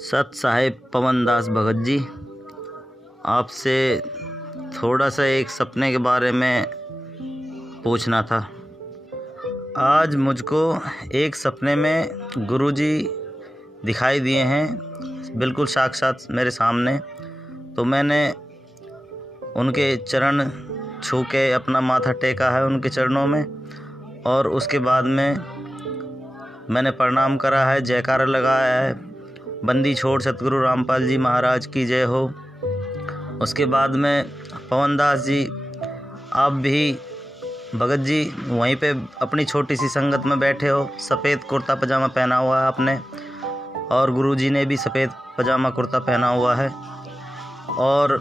सत साहेब पवन दास भगत जी, आपसे थोड़ा सा एक सपने के बारे में पूछना था। आज मुझको एक सपने में गुरुजी दिखाई दिए हैं, बिल्कुल साक्षात मेरे सामने। तो मैंने उनके चरण छू के अपना माथा टेका है उनके चरणों में, और उसके बाद में मैंने प्रणाम करा है, जयकारा लगाया है, बंदी छोड़ सतगुरु रामपाल जी महाराज की जय हो। उसके बाद में पवन दास जी, आप भी भगत जी वहीं पे अपनी छोटी सी संगत में बैठे हो, सफ़ेद कुर्ता पजामा पहना हुआ है आपने, और गुरुजी ने भी सफ़ेद पजामा कुर्ता पहना हुआ है। और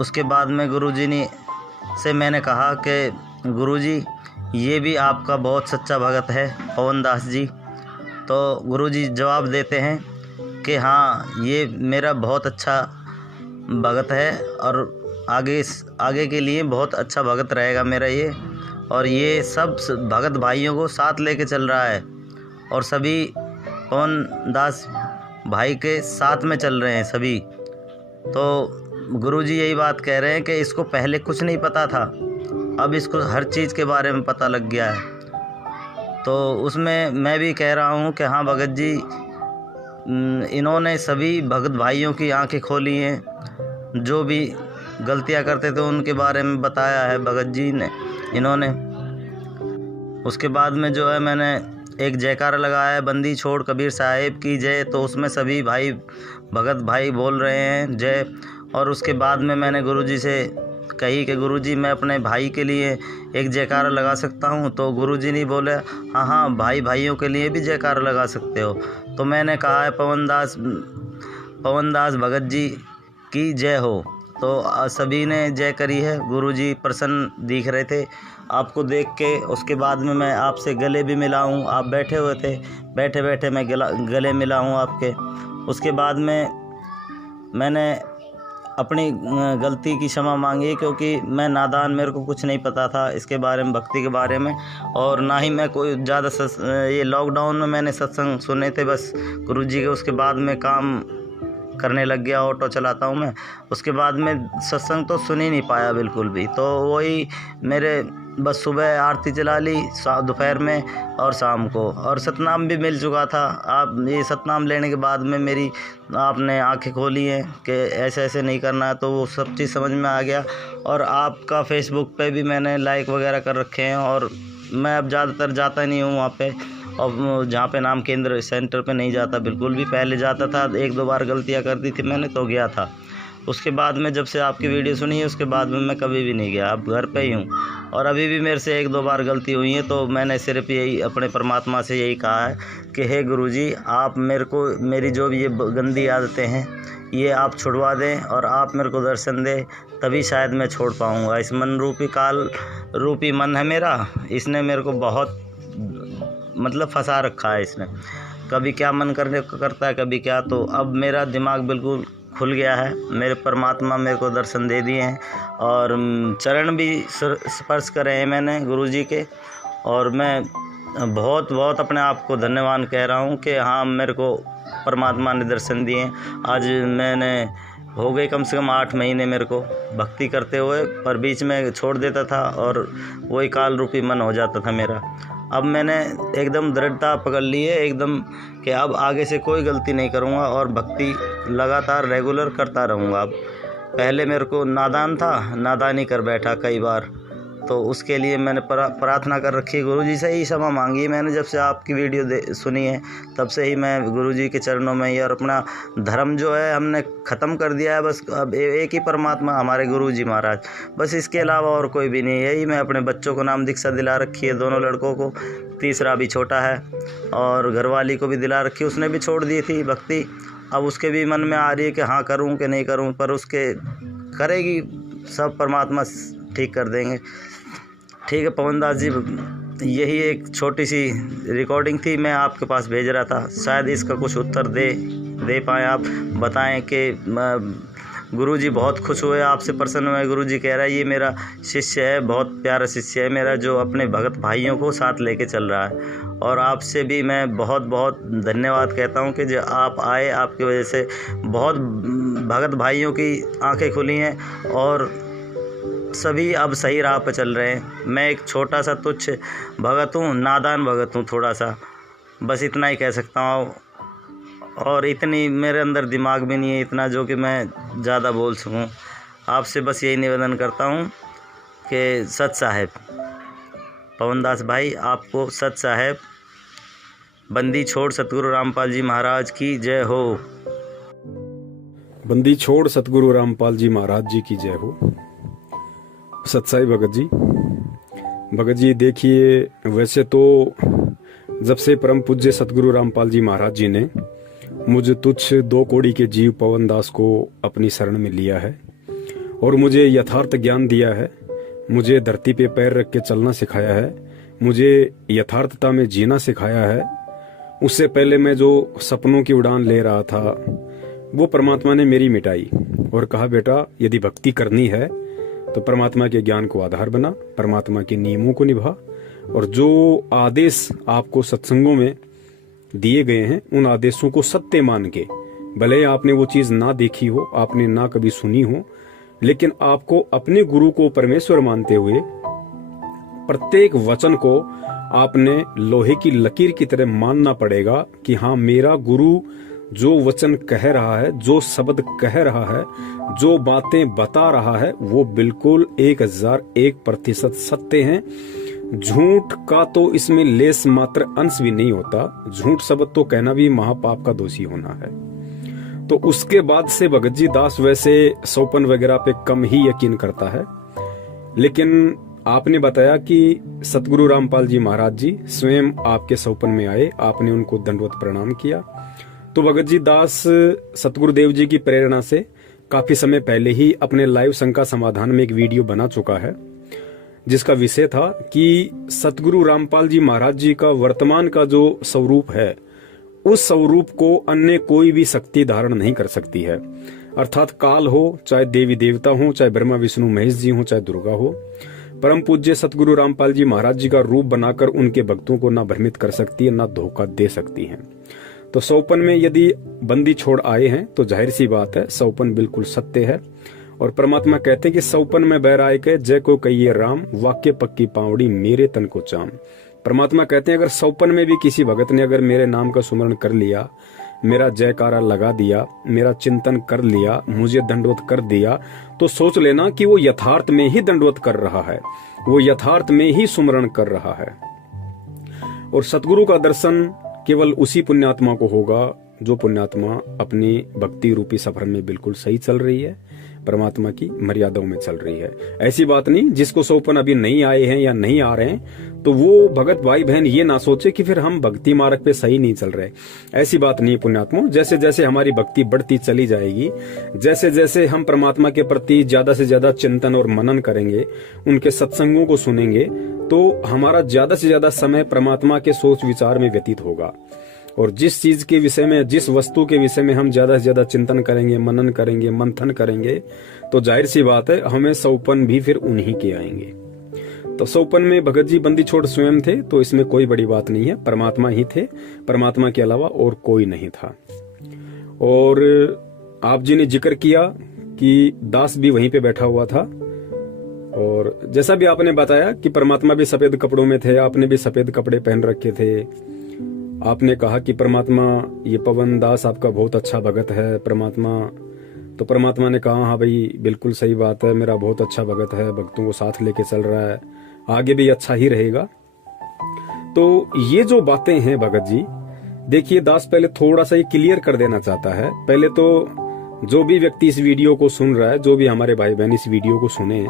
उसके बाद में गुरुजी ने से मैंने कहा कि गुरुजी ये भी आपका बहुत सच्चा भगत है पवन दास जी। तो गुरुजी जवाब देते हैं कि हाँ, ये मेरा बहुत अच्छा भगत है और आगे के लिए बहुत अच्छा भगत रहेगा मेरा ये, और ये सब भगत भाइयों को साथ लेके चल रहा है और सभी पवन दास भाई के साथ में चल रहे हैं सभी। तो गुरुजी यही बात कह रहे हैं कि इसको पहले कुछ नहीं पता था, अब इसको हर चीज़ के बारे में पता लग गया है। तो उसमें मैं भी कह रहा हूँ कि हाँ भगत जी, इन्होंने सभी भगत भाइयों की आंखें खोली हैं, जो भी गलतियां करते थे उनके बारे में बताया है भगत जी ने इन्होंने। उसके बाद में जो है मैंने एक जयकारा लगाया है, बंदी छोड़ कबीर साहेब की जय। तो उसमें सभी भाई भगत भाई बोल रहे हैं जय। और उसके बाद में मैंने गुरुजी से कही कि गुरुजी मैं अपने भाई के लिए एक जयकारा लगा सकता हूँ। तो गुरुजी ने बोले हाँ हाँ, भाई भाइयों के लिए भी जयकारा लगा सकते हो। तो मैंने कहा है पवन दास भगत जी की जय हो। तो सभी ने जय करी है। गुरुजी प्रसन्न दिख रहे थे आपको देख के। उसके बाद में मैं आपसे गले भी मिला हूँ, आप बैठे हुए थे, बैठे बैठे मैं गले मिला हूँ आपके। उसके बाद में मैंने अपनी गलती की क्षमा मांगी, क्योंकि मैं नादान, मेरे को कुछ नहीं पता था इसके बारे में, भक्ति के बारे में, और ना ही मैं कोई ज़्यादा ये लॉकडाउन में मैंने सत्संग सुने थे बस गुरुजी के। उसके बाद में काम करने लग गया, ऑटो चलाता हूँ मैं। उसके बाद में सत्संग तो सुन ही नहीं पाया बिल्कुल भी। तो वही मेरे बस सुबह आरती चला ली, दोपहर में और शाम को, और सतनाम भी मिल चुका था। आप ये सतनाम लेने के बाद में मेरी आपने आंखें खोली हैं कि ऐसे ऐसे नहीं करना है, तो वो सब चीज़ समझ में आ गया। और आपका फेसबुक पे भी मैंने लाइक वगैरह कर रखे हैं, और मैं अब ज़्यादातर जाता नहीं हूँ वहाँ पे, और जहाँ पे नाम केंद्र सेंटर पे नहीं जाता बिल्कुल भी। पहले जाता था, एक दो बार गलतियाँ कर दी थी मैंने तो गया था। उसके बाद में जब से आपकी वीडियो सुनी है उसके बाद में मैं कभी भी नहीं गया, अब घर पे ही हूँ। और अभी भी मेरे से एक दो बार गलती हुई है, तो मैंने सिर्फ यही अपने परमात्मा से यही कहा है कि हे गुरुजी, आप मेरे को मेरी जो भी ये गंदी आदतें हैं ये आप छुड़वा दें, और आप मेरे को दर्शन दें, तभी शायद मैं छोड़ पाऊँगा। इस मन रूपी काल रूपी मन है मेरा, इसने मेरे को बहुत मतलब फंसा रखा है इसने। कभी क्या मन करता है, कभी क्या। तो अब मेरा दिमाग बिल्कुल खुल गया है, मेरे परमात्मा मेरे को दर्शन दे दिए हैं, और चरण भी स्पर्श करे हैं मैंने गुरुजी के। और मैं बहुत बहुत अपने आप को धन्यवाद कह रहा हूँ कि हाँ, मेरे को परमात्मा ने दर्शन दिए। आज मैंने हो गए कम से कम 8 महीने मेरे को भक्ति करते हुए, पर बीच में छोड़ देता था और वही काल रूपी मन हो जाता था मेरा। अब मैंने एकदम दृढ़ता पकड़ ली है एकदम कि अब आगे से कोई गलती नहीं करूँगा, और भक्ति लगातार रेगुलर करता रहूँगा। अब पहले मेरे को नादान था, नादानी कर बैठा कई बार, तो उसके लिए मैंने प्रार्थना कर रखी है गुरुजी से ही क्षमा मांगी है मैंने। जब से आपकी वीडियो सुनी है तब से ही मैं गुरुजी के चरणों में ही, और अपना धर्म जो है हमने ख़त्म कर दिया है। बस अब एक ही परमात्मा हमारे गुरुजी महाराज, बस इसके अलावा और कोई भी नहीं। यही मैं अपने बच्चों को नाम दीक्षा दिला रखी है, दोनों लड़कों को, तीसरा भी छोटा है, और घरवाली को भी दिला रखी, उसने भी छोड़ दी थी भक्ति। अब उसके भी मन में आ रही है कि हाँ करूँ कि नहीं करूँ, पर उसके करेगी, सब परमात्मा ठीक कर देंगे। ठीक है पवन दास जी, यही एक छोटी सी रिकॉर्डिंग थी, मैं आपके पास भेज रहा था, शायद इसका कुछ उत्तर दे पाएँ आप। बताएं कि गुरुजी बहुत खुश हुए, आपसे प्रसन्न हुए। गुरुजी कह रहा है ये मेरा शिष्य है, बहुत प्यारा शिष्य है मेरा, जो अपने भगत भाइयों को साथ लेके चल रहा है। और आपसे भी मैं बहुत बहुत धन्यवाद कहता हूँ कि जो आप आए, आपकी वजह से बहुत भगत भाइयों की आंखें खुली हैं और सभी अब सही राह पर चल रहे हैं। मैं एक छोटा सा तुच्छ भगत हूँ, नादान भगत हूँ थोड़ा सा, बस इतना ही कह सकता हूँ। और इतनी मेरे अंदर दिमाग भी नहीं है इतना जो कि मैं ज़्यादा बोल सकूं। आपसे बस यही निवेदन करता हूं कि सत साहेब पवनदास भाई, आपको सत साहेब बंदी छोड़ सतगुरु रामपाल जी महाराज की जय हो। बंदी छोड़ सतगुरु रामपाल जी महाराज जी की जय हो। सत्साई भगत जी। भगत जी देखिए, वैसे तो जब से परम पूज्य सतगुरु रामपाल जी महाराज जी ने मुझ तुच्छ 2 कौड़ी के जीव पवनदास को अपनी शरण में लिया है और मुझे यथार्थ ज्ञान दिया है, मुझे धरती पे पैर रख के चलना सिखाया है, मुझे यथार्थता में जीना सिखाया है। उससे पहले मैं जो सपनों की उड़ान ले रहा था वो परमात्मा ने मेरी मिटाई और कहा बेटा यदि भक्ति करनी है तो परमात्मा के ज्ञान को आधार बना, परमात्मा के नियमों को निभा और जो आदेश आपको सत्संगों में दिए गए हैं उन आदेशों को सत्य मान के, भले ही आपने वो चीज ना देखी हो, आपने ना कभी सुनी हो, लेकिन आपको अपने गुरु को परमेश्वर मानते हुए प्रत्येक वचन को आपने लोहे की लकीर की तरह मानना पड़ेगा कि हाँ, मेरा गुरु जो वचन कह रहा है, जो शब्द कह रहा है, जो बातें बता रहा है वो बिल्कुल 1001% सत्य हैं। झूठ का तो इसमें लेस मात्र अंश भी नहीं होता। झूठ शब्द तो कहना भी महापाप का दोषी होना है। तो उसके बाद से भगत जी दास वैसे सौपन वगैरह पे कम ही यकीन करता है, लेकिन आपने बताया कि सतगुरु रामपाल जी महाराज जी स्वयं आपके सौपन में आए, आपने उनको दंडवत प्रणाम किया। तो भगत जी दास सतगुरुदेव जी की प्रेरणा से काफी समय पहले ही अपने लाइव शंका समाधान में एक वीडियो बना चुका है, जिसका विषय था कि सतगुरु रामपाल जी महाराज जी का वर्तमान का जो स्वरूप है उस स्वरूप को अन्य कोई भी शक्ति धारण नहीं कर सकती है। अर्थात काल हो, चाहे देवी देवता हो, चाहे ब्रह्मा विष्णु महेश जी हो, चाहे दुर्गा हो, परम पूज्य सतगुरु रामपाल जी महाराज जी का रूप बनाकर उनके भक्तों को ना भ्रमित कर सकती है, ना धोखा दे सकती है। तो सौपन में यदि बंदी छोड़ आए हैं तो जाहिर सी बात है सौपन बिल्कुल सत्य है। और परमात्मा कहते हैं कि सौपन में बैराय के जय को कहिए राम, वाक्य पक्की पावड़ी मेरे तन को चाम। परमात्मा कहते हैं अगर सौपन में भी किसी भगत ने अगर मेरे नाम का सुमरण कर लिया, मेरा जयकारा लगा दिया, मेरा चिंतन कर लिया, मुझे दंडवत कर दिया, तो सोच लेना कि वो यथार्थ में ही दंडवत कर रहा है, वो यथार्थ में ही सुमरण कर रहा है। और सतगुरु का दर्शन केवल उसी पुण्यात्मा को होगा जो पुण्यात्मा अपनी भक्ति रूपी सफर में बिल्कुल सही चल रही है, परमात्मा की मर्यादाओं में चल रही है। ऐसी बात नहीं जिसको सौपन अभी नहीं आए हैं या नहीं आ रहे हैं तो वो भगत भाई बहन ये ना सोचे कि फिर हम भक्ति मार्ग पे सही नहीं चल रहे। ऐसी बात नहीं पुण्यात्मा। जैसे जैसे हमारी भक्ति बढ़ती चली जाएगी, जैसे जैसे हम परमात्मा के प्रति ज्यादा से ज्यादा चिंतन और मनन करेंगे, उनके सत्संगों को सुनेंगे, तो हमारा ज्यादा से ज्यादा समय परमात्मा के सोच विचार में व्यतीत होगा। और जिस चीज के विषय में, जिस वस्तु के विषय में हम ज्यादा से ज्यादा चिंतन करेंगे, मनन करेंगे, मंथन करेंगे, तो जाहिर सी बात है हमें सौपन भी फिर उन्हीं के आएंगे। तो सौपन में भगत जी बंदी छोड़ स्वयं थे, तो इसमें कोई बड़ी बात नहीं है, परमात्मा ही थे, परमात्मा के अलावा और कोई नहीं था। और आप जी ने जिक्र किया कि दास भी वहीं पे बैठा हुआ था, और जैसा भी आपने बताया कि परमात्मा भी सफेद कपड़ों में थे, आपने भी सफेद कपड़े पहन रखे थे। आपने कहा कि परमात्मा ये पवन दास आपका बहुत अच्छा भगत है परमात्मा। तो परमात्मा ने कहा हाँ भाई बिल्कुल सही बात है, मेरा बहुत अच्छा भगत है, भक्तों को साथ लेके चल रहा है, आगे भी अच्छा ही रहेगा। तो ये जो बातें हैं भगत जी, देखिए दास पहले थोड़ा सा ये क्लियर कर देना चाहता है। पहले तो जो भी व्यक्ति इस वीडियो को सुन रहा है, जो भी हमारे भाई बहन इस वीडियो को सुने,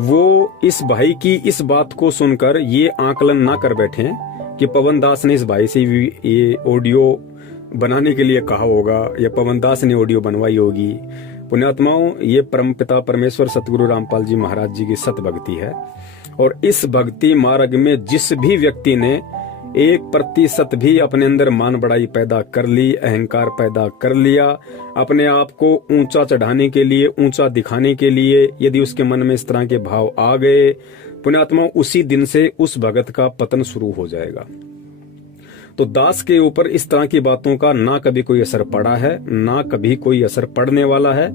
वो इस भाई की इस बात को सुनकर ये आकलन ना कर बैठे कि पवन दास ने इस भाई से ये ऑडियो बनाने के लिए कहा होगा या पवन दास ने ऑडियो बनवाई होगी। पुण्यात्माओं, ये परम पिता परमेश्वर सतगुरु रामपाल जी महाराज जी की सत भक्ति है। और इस भक्ति मार्ग में जिस भी व्यक्ति ने 1% भी अपने अंदर मान बढ़ाई पैदा कर ली, अहंकार पैदा कर लिया, अपने आप को ऊंचा चढ़ाने के लिए, ऊंचा दिखाने के लिए यदि उसके मन में इस तरह के भाव आ गए, पुण्यात्मा, उसी दिन से उस भगत का पतन शुरू हो जाएगा। तो दास के ऊपर इस तरह की बातों का ना कभी कोई असर पड़ा है, ना कभी कोई असर पड़ने वाला है,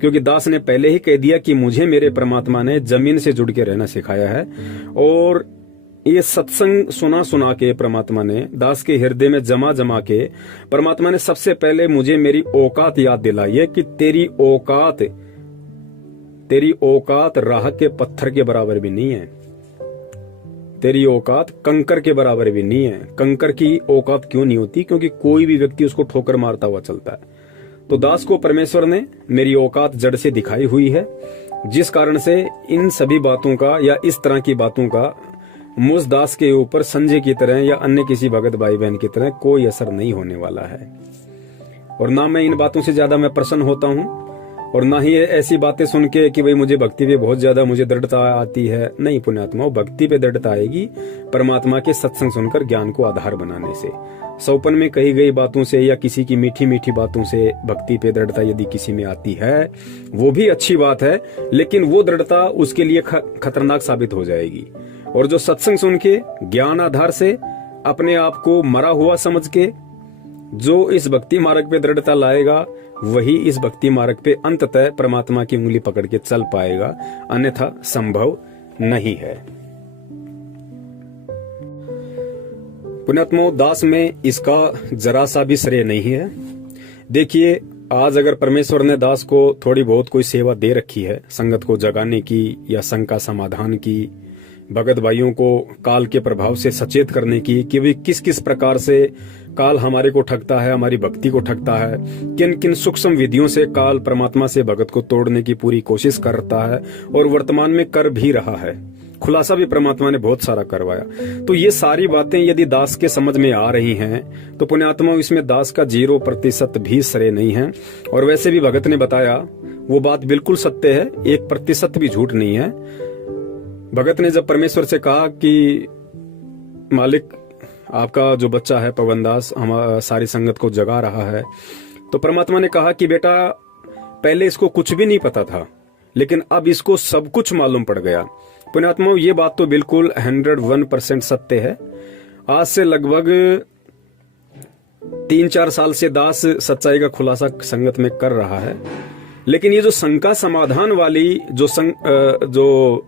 क्योंकि दास ने पहले ही कह दिया कि मुझे मेरे परमात्मा ने जमीन से जुड़ के रहना सिखाया है। और ये सत्संग सुना सुना के परमात्मा ने दास के हृदय में जमा जमा के परमात्मा ने सबसे पहले मुझे मेरी औकात याद दिलाई है कि तेरी औकात राह के पत्थर के बराबर भी नहीं है, तेरी औकात कंकर के बराबर भी नहीं है। कंकर की औकात क्यों नहीं होती? क्योंकि कोई भी व्यक्ति उसको ठोकर मारता हुआ चलता है। तो दास को परमेश्वर ने मेरी औकात जड़ से दिखाई हुई है, जिस कारण से इन सभी बातों का या इस तरह की बातों का मुझ दास के ऊपर संजय की तरह या अन्य किसी भगत भाई बहन की तरह कोई असर नहीं होने वाला है। और ना मैं इन बातों से ज्यादा मैं प्रसन्न होता हूं, और ना ही ऐसी बातें सुन के कि भाई मुझे भक्ति पे बहुत ज्यादा मुझे दृढ़ता आती है। नहीं पुण्यात्मा, भक्ति पे दृढ़ता आएगी परमात्मा के सत्संग सुनकर, ज्ञान को आधार बनाने से। सौपन में कही गई बातों से या किसी की मीठी मीठी बातों से भक्ति पे दृढ़ता यदि किसी में आती है, वो भी अच्छी बात है, लेकिन वो दृढ़ता उसके लिए खतरनाक साबित हो जाएगी। और जो सत्संग सुन के ज्ञान आधार से अपने आप को मरा हुआ समझ के जो इस भक्ति मार्ग पे दृढ़ता लाएगा, वही इस भक्ति मार्ग पे अंततः परमात्मा की उंगली पकड़ के चल पाएगा, अन्यथा संभव नहीं है। पुण्यात्मो, दास में इसका जरा सा भी श्रेय नहीं है। देखिए, आज अगर परमेश्वर ने दास को थोड़ी बहुत कोई सेवा दे रखी है, संगत को जगाने की या संग का समाधान की, भगत भाइयों को काल के प्रभाव से सचेत करने की कि वे किस किस प्रकार से काल हमारे को ठगता है, हमारी भक्ति को ठगता है, किन किन सूक्ष्म विधियों से काल परमात्मा से भगत को तोड़ने की पूरी कोशिश करता है और वर्तमान में कर भी रहा है। खुलासा भी परमात्मा ने बहुत सारा करवाया। तो ये सारी बातें यदि दास के समझ में आ रही हैं तो पुण्यात्मा, इसमें दास का 0% भी श्रेय नहीं है। और वैसे भी भगत ने बताया वो बात बिल्कुल सत्य है, 1% भी झूठ नहीं है। भगत ने जब परमेश्वर से कहा कि मालिक, आपका जो बच्चा है पवन दास हमारी सारी संगत को जगा रहा है, तो परमात्मा ने कहा कि बेटा, पहले इसको कुछ भी नहीं पता था, लेकिन अब इसको सब कुछ मालूम पड़ गया। पुण्यात्मा, ये बात तो बिल्कुल 101% सत्य है। आज से लगभग 3-4 साल से दास सच्चाई का खुलासा संगत में कर रहा है, लेकिन ये जो शंका समाधान वाली जो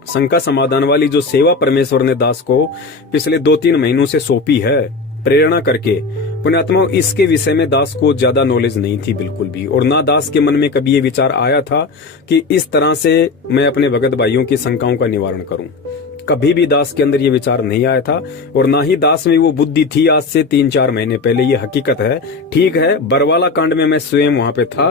शंका समाधान वाली जो सेवा परमेश्वर ने दास को पिछले 2-3 महीनों से सौंपी है प्रेरणा करके, पुण्यात्मा, इसके विषय में दास को ज्यादा नॉलेज नहीं थी बिल्कुल भी। और ना दास के मन में कभी ये विचार आया था कि इस तरह से मैं अपने भगत भाइयों की शंकाओं का निवारण करूं। कभी भी दास के अंदर ये विचार नहीं आया था, और ना ही दास में वो बुद्धि थी आज से 3-4 महीने पहले। ये हकीकत है। ठीक है, बरवाला कांड में मैं स्वयं वहां पे था,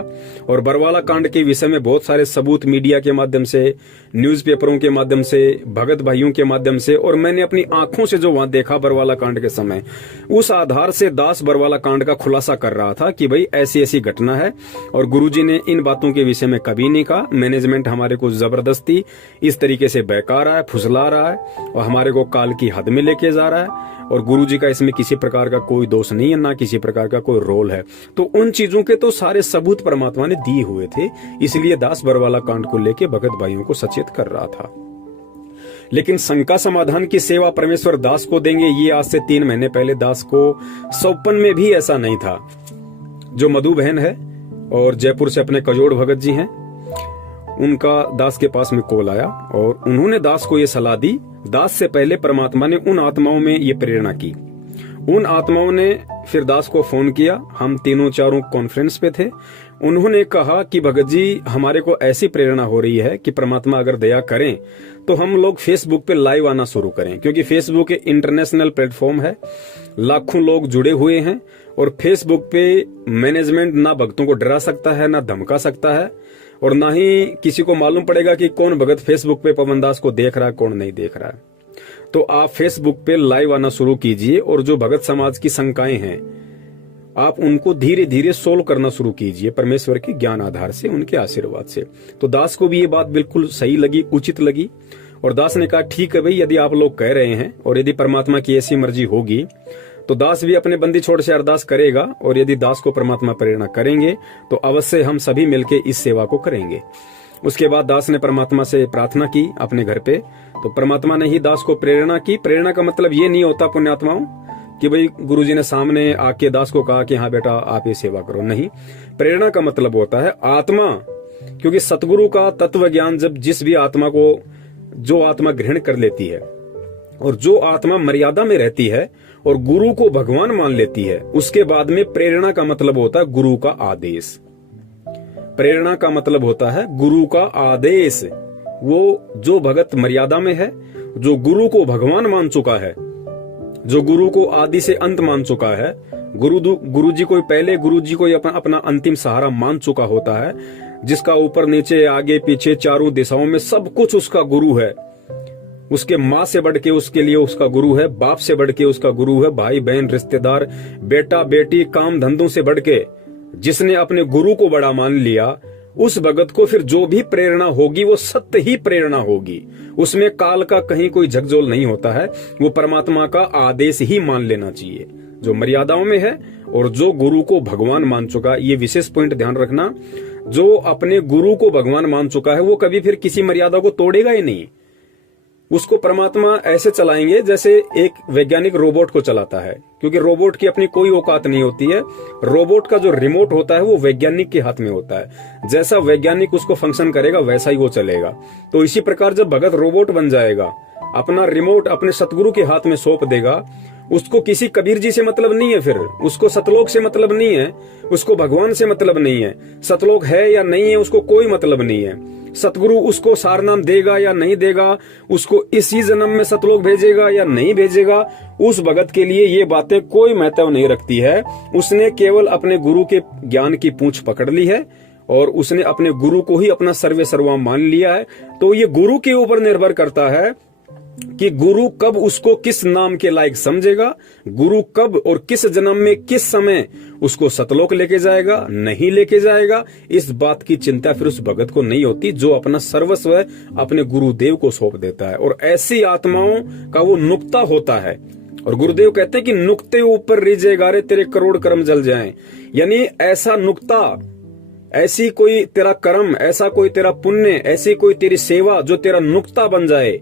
और बरवाला कांड के विषय में बहुत सारे सबूत मीडिया के माध्यम से, न्यूज़पेपरों के माध्यम से, भगत भाइयों के माध्यम से, और मैंने अपनी आंखों से जो वहां देखा बरवाला कांड के समय, उस आधार से दास बरवाला कांड का खुलासा कर रहा था कि भाई ऐसी ऐसी घटना है। और गुरुजी ने इन बातों के विषय में कभी नहीं कहा। मैनेजमेंट हमारे को जबरदस्ती इस तरीके से बहका रहा है, फुसला रहा है और हमारे को काल की हद में लेके जा रहा है, और गुरुजी का इसमें किसी प्रकार का कोई दोष नहीं है, ना किसी प्रकार का कोई रोल है। तो उन चीजों के तो सारे सबूत परमात्मा ने दिए हुए थे, इसलिए दास बरवाला कांड को लेके भगत भाइयों को सचेत कर रहा था। लेकिन शंका समाधान की सेवा परमेश्वर दास को देंगे, ये आज से 3 महीने पहले दास को सौपन में भी ऐसा नहीं था। जो मधु बहन है और जयपुर से अपने कजोड़ भगत जी हैं, उनका दास के पास में कॉल आया और उन्होंने दास को ये सलाह दी। दास से पहले परमात्मा ने उन आत्माओं में ये प्रेरणा की। उन आत्माओं ने फिर दास को फोन किया। हम 3-4 कॉन्फ्रेंस पे थे। उन्होंने कहा कि भगत जी, हमारे को ऐसी प्रेरणा हो रही है कि परमात्मा अगर दया करें तो हम लोग फेसबुक पे लाइव आना शुरू करें, क्योंकि फेसबुक एक इंटरनेशनल प्लेटफॉर्म है, लाखों लोग जुड़े हुए हैं। और फेसबुक पे मैनेजमेंट ना भक्तों को डरा सकता है, ना धमका सकता है, और ना ही किसी को मालूम पड़ेगा कि कौन भगत फेसबुक पे पवन दास को देख रहा है, कौन नहीं देख रहा है। तो आप फेसबुक पे लाइव आना शुरू कीजिए, और जो भगत समाज की शंकाएं हैं आप उनको धीरे धीरे सोल्व करना शुरू कीजिए परमेश्वर के ज्ञान आधार से, उनके आशीर्वाद से। तो दास को भी ये बात बिल्कुल सही लगी, उचित लगी, और दास ने कहा ठीक है भाई, यदि आप लोग कह रहे हैं और यदि परमात्मा की ऐसी मर्जी होगी तो दास भी अपने बंदी छोड़ से अरदास करेगा, और यदि दास को परमात्मा प्रेरणा करेंगे तो अवश्य हम सभी मिलके इस सेवा को करेंगे। उसके बाद दास ने परमात्मा से प्रार्थना की अपने घर पे, तो परमात्मा ने ही दास को प्रेरणा की। प्रेरणा का मतलब ये नहीं होता पुण्यात्माओं कि भाई गुरुजी ने सामने आके दास को कहा कि हाँ बेटा आप ये सेवा करो, नहीं। प्रेरणा का मतलब होता है आत्मा, क्योंकि सतगुरु का तत्व ज्ञान जब जिस भी आत्मा को, जो आत्मा ग्रहण कर लेती है और जो आत्मा मर्यादा में रहती है और गुरु को भगवान मान लेती है, उसके बाद में प्रेरणा का मतलब होता है गुरु का आदेश। प्रेरणा का मतलब होता है गुरु का आदेश। वो जो भगत मर्यादा में है, जो गुरु को भगवान मान चुका है, जो गुरु को आदि से अंत मान चुका है, गुरु जी को पहले, गुरु जी को अपना अंतिम सहारा मान चुका होता है, जिसका ऊपर नीचे आगे पीछे चारों दिशाओं में सब कुछ उसका गुरु है। उसके माँ से बढ़ के उसके लिए उसका गुरु है, बाप से बढ़ के उसका गुरु है, भाई बहन रिश्तेदार बेटा बेटी काम धंधों से बढ़ के जिसने अपने गुरु को बड़ा मान लिया, उस भगत को फिर जो भी प्रेरणा होगी वो सत्य ही प्रेरणा होगी। उसमें काल का कहीं कोई झकझोल नहीं होता है, वो परमात्मा का आदेश ही मान लेना चाहिए, जो मर्यादाओं में है और जो गुरु को भगवान मान चुका। ये विशेष पॉइंट ध्यान रखना, जो अपने गुरु को भगवान मान चुका है वो कभी फिर किसी मर्यादा को तोड़ेगा ही नहीं। उसको परमात्मा ऐसे चलाएंगे जैसे एक वैज्ञानिक रोबोट को चलाता है, क्योंकि रोबोट की अपनी कोई औकात नहीं होती है। रोबोट का जो रिमोट होता है वो वैज्ञानिक के हाथ में होता है। जैसा वैज्ञानिक उसको फंक्शन करेगा वैसा ही वो चलेगा। तो इसी प्रकार जब भगत रोबोट बन जाएगा, अपना रिमोट अपने सतगुरु के हाथ में सौंप देगा, उसको किसी कबीर जी से मतलब नहीं है, फिर उसको सतलोक से मतलब नहीं है, उसको भगवान से मतलब नहीं है, सतलोक है या नहीं है उसको कोई मतलब नहीं है। सतगुरु उसको सारनाम देगा या नहीं देगा, उसको इसी जन्म में सतलोक भेजेगा या नहीं भेजेगा, उस भगत के लिए ये बातें कोई महत्व नहीं रखती है। उसने केवल अपने गुरु के ज्ञान की पूंछ पकड़ ली है और उसने अपने गुरु को ही अपना सर्वे सर्वा मान लिया है। तो ये गुरु के ऊपर निर्भर करता है कि गुरु कब उसको किस नाम के लायक समझेगा, गुरु कब और किस जन्म में किस समय उसको सतलोक लेके जाएगा, नहीं लेके जाएगा, इस बात की चिंता फिर उस भगत को नहीं होती, जो अपना सर्वस्व अपने गुरुदेव को सौंप देता है। और ऐसी आत्माओं का वो नुक्ता होता है। और गुरुदेव कहते हैं कि नुक्ते ऊपर रिजे गारे तेरे करोड़ कर्म जल जाएं। यानी ऐसा नुक्ता, ऐसी कोई तेरा कर्म, ऐसा कोई तेरा पुण्य, ऐसी कोई तेरी सेवा जो तेरा नुक्ता बन जाए।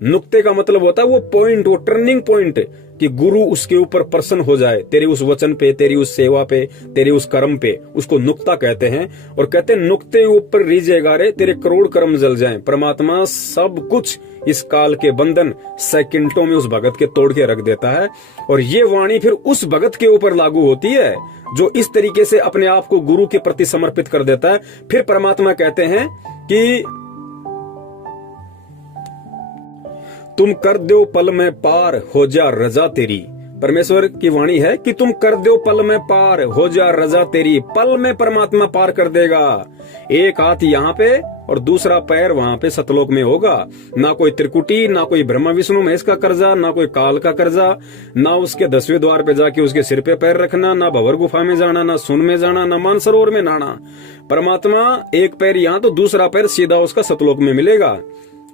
नुक्ते का मतलब होता है वो पॉइंट, वो टर्निंग पॉइंट, कि गुरु उसके ऊपर प्रसन्न हो जाए, तेरे उस वचन पे, तेरी उस सेवा पे, तेरे उस कर्म पे, उसको नुक्ता कहते हैं। और कहते हैं नुक्ते ऊपर रीजेगा रे तेरे करोड़ कर्म जल जाएं। परमात्मा सब कुछ इस काल के बंधन सेकंडों में उस भगत के तोड़ के रख देता है। और ये वाणी फिर उस भगत के ऊपर लागू होती है जो इस तरीके से अपने आप को गुरु के प्रति समर्पित कर देता है। फिर परमात्मा कहते हैं कि तुम कर दो पल में पार हो जा रजा तेरी। परमेश्वर की वाणी है कि तुम कर दो पल में पार हो जा रजा तेरी। पल में परमात्मा पार कर देगा। एक हाथ यहाँ पे और दूसरा पैर वहां पे सतलोक में होगा। ना कोई त्रिकुटी, ना कोई ब्रह्मा विष्णु महेश का कर्जा, ना कोई काल का कर्जा, ना उसके 10वें द्वार पे जाके उसके सिर पे पैर रखना, ना भंवर गुफा में जाना, ना सुन में जाना, ना मानसरोवर में नहाना। परमात्मा एक पैर यहाँ तो दूसरा पैर सीधा उसका सतलोक में मिलेगा।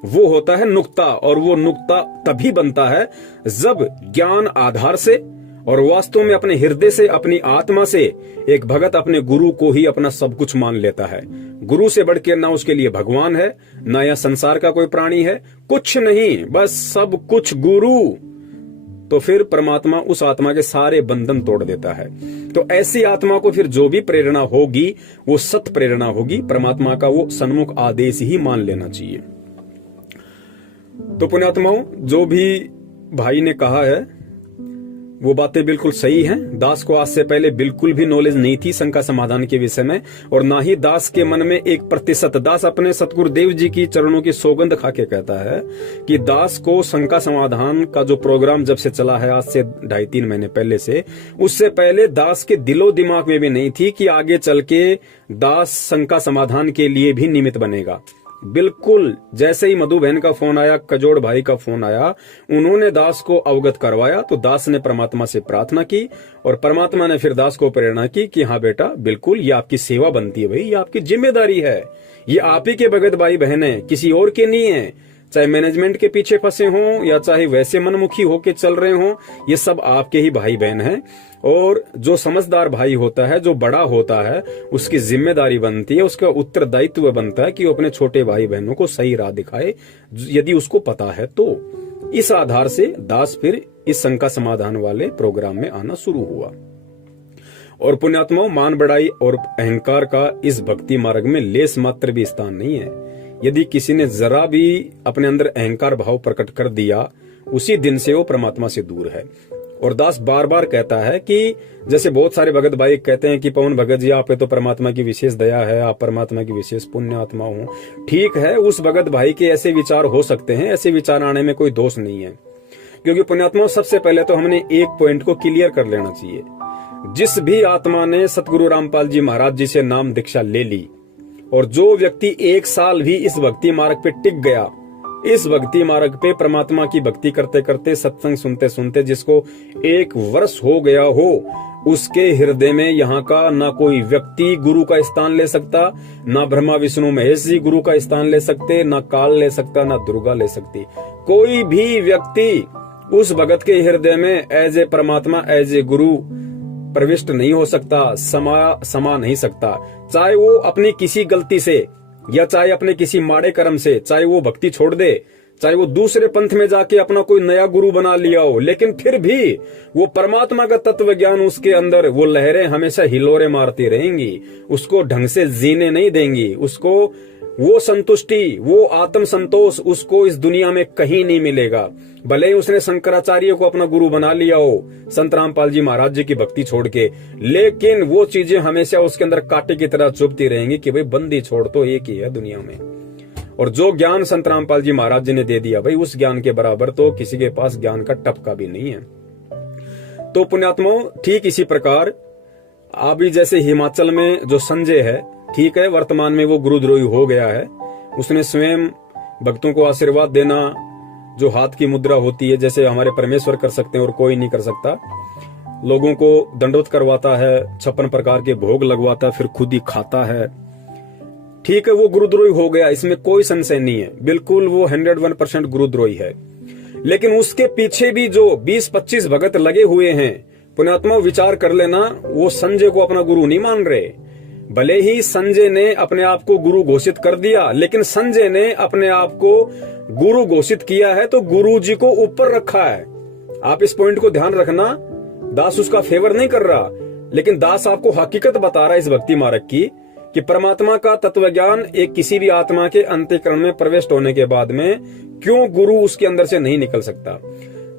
वो होता है नुक्ता। और वो नुक्ता तभी बनता है जब ज्ञान आधार से और वास्तव में अपने हृदय से, अपनी आत्मा से एक भगत अपने गुरु को ही अपना सब कुछ मान लेता है। गुरु से बढ़ के ना उसके लिए भगवान है, ना यह संसार का कोई प्राणी है, कुछ नहीं, बस सब कुछ गुरु। तो फिर परमात्मा उस आत्मा के सारे बंधन तोड़ देता है। तो ऐसी आत्मा को फिर जो भी प्रेरणा होगी वो सत प्रेरणा होगी। परमात्मा का वो सन्मुख आदेश ही मान लेना चाहिए। तो पुण्यात्माओं, जो भी भाई ने कहा है वो बातें बिल्कुल सही हैं। दास को आज से पहले बिल्कुल भी नॉलेज नहीं थी शंका समाधान के विषय में, और ना ही दास के मन में 1%। दास अपने सतगुरुदेव जी की चरणों की सौगंध खा के कहता है कि दास को शंका समाधान का जो प्रोग्राम जब से चला है, आज से 2.5-3 महीने पहले से, उससे पहले दास के दिलो दिमाग में भी नहीं थी कि आगे चल के दास शंका समाधान के लिए भी निमित्त बनेगा। बिल्कुल जैसे ही मधु बहन का फोन आया, कजोड़ भाई का फोन आया, उन्होंने दास को अवगत करवाया, तो दास ने परमात्मा से प्रार्थना की और परमात्मा ने फिर दास को प्रेरणा की कि हाँ बेटा, बिल्कुल ये आपकी सेवा बनती है भाई, ये आपकी जिम्मेदारी है, ये आप ही के भगत भाई बहन है, किसी और के नहीं है। चाहे मैनेजमेंट के पीछे फंसे हों या चाहे वैसे मनमुखी होके चल रहे हों, ये सब आपके ही भाई बहन हैं। और जो समझदार भाई होता है, जो बड़ा होता है, उसकी जिम्मेदारी बनती है, उसका उत्तरदायित्व बनता है कि वो अपने छोटे भाई बहनों को सही राह दिखाए, यदि उसको पता है तो। इस आधार से दास फिर इस शंका समाधान वाले प्रोग्राम में आना शुरू हुआ। और पुण्यात्माओं, मान बढ़ाई और अहंकार का इस भक्ति मार्ग में लेस मात्र भी स्थान नहीं है। यदि किसी ने जरा भी अपने अंदर अहंकार भाव प्रकट कर दिया, उसी दिन से वो परमात्मा से दूर है। और दास बार बार कहता है कि जैसे बहुत सारे भगत भाई कहते हैं कि पवन भगत जी, आप पे तो परमात्मा की विशेष दया है, आप परमात्मा की विशेष पुण्य आत्मा हो। ठीक है, उस भगत भाई के ऐसे विचार हो सकते हैं, ऐसे विचार आने में कोई दोष नहीं है। क्योंकि पुण्यात्मा, सबसे पहले तो हमने एक पॉइंट को क्लियर कर लेना चाहिए। जिस भी आत्मा ने सतगुरु रामपाल जी महाराज जी से नाम दीक्षा ले ली, और जो व्यक्ति 1 साल भी इस भक्ति मार्ग पे टिक गया, इस भक्ति मार्ग पे परमात्मा की भक्ति करते करते, सत्संग सुनते सुनते जिसको 1 वर्ष हो गया हो, उसके हृदय में यहाँ का ना कोई व्यक्ति गुरु का स्थान ले सकता, ना ब्रह्मा विष्णु महेश जी गुरु का स्थान ले सकते, ना काल ले सकता, ना दुर्गा ले सकती। कोई भी व्यक्ति उस भगत के हृदय में एज ए परमात्मा, एज ए गुरु प्रविष्ट नहीं हो सकता, समा नहीं सकता। चाहे वो अपनी किसी गलती से या चाहे अपने किसी माड़े कर्म से, चाहे वो भक्ति छोड़ दे, चाहे वो दूसरे पंथ में जाके अपना कोई नया गुरु बना लिया हो, लेकिन फिर भी वो परमात्मा का तत्व ज्ञान उसके अंदर, वो लहरें हमेशा हिलोरे मारती रहेंगी, उसको ढंग से जीने नहीं देंगी। उसको वो संतुष्टि, वो आत्म संतोष उसको इस दुनिया में कहीं नहीं मिलेगा। भले ही उसने शंकराचार्य को अपना गुरु बना लिया हो, संत रामपाल जी महाराज जी की भक्ति छोड़ के, लेकिन वो चीजें हमेशा उसके अंदर कांटे की तरह चुभती रहेंगी कि भाई बंदी छोड़ तो एक ही है दुनिया में। और जो ज्ञान संत रामपाल जी महाराज जी ने दे दिया, भाई उस ज्ञान के बराबर तो किसी के पास ज्ञान का टपका भी नहीं है। तो पुण्यात्माओं, ठीक इसी प्रकार अभी जैसे हिमाचल में जो संजय है, ठीक है, वर्तमान में वो गुरुद्रोही हो गया है। उसने स्वयं भक्तों को आशीर्वाद देना, जो हाथ की मुद्रा होती है, जैसे हमारे परमेश्वर कर सकते हैं और कोई नहीं कर सकता, लोगों को दंडवत करवाता है, 56 प्रकार के भोग लगवाता है, फिर खुद ही खाता है। ठीक है, वो गुरुद्रोही हो गया, इसमें कोई संशय नहीं है, बिल्कुल वो 101% गुरुद्रोही है। लेकिन उसके पीछे भी जो 20-25 भगत लगे हुए हैं, पुण्यात्मा विचार कर लेना, वो संजय को अपना गुरु नहीं मान रहे। भले ही संजय ने अपने आप को गुरु घोषित कर दिया, लेकिन संजय ने अपने आप को गुरु घोषित किया है तो गुरु जी को ऊपर रखा है। आप इस पॉइंट को ध्यान रखना। दास उसका फेवर नहीं कर रहा, लेकिन दास आपको हकीकत बता रहा है इस भक्ति मार्ग की, कि परमात्मा का तत्व ज्ञान एक किसी भी आत्मा के अंतःकरण में प्रविष्ट होने के बाद में क्यों गुरु उसके अंदर से नहीं निकल सकता।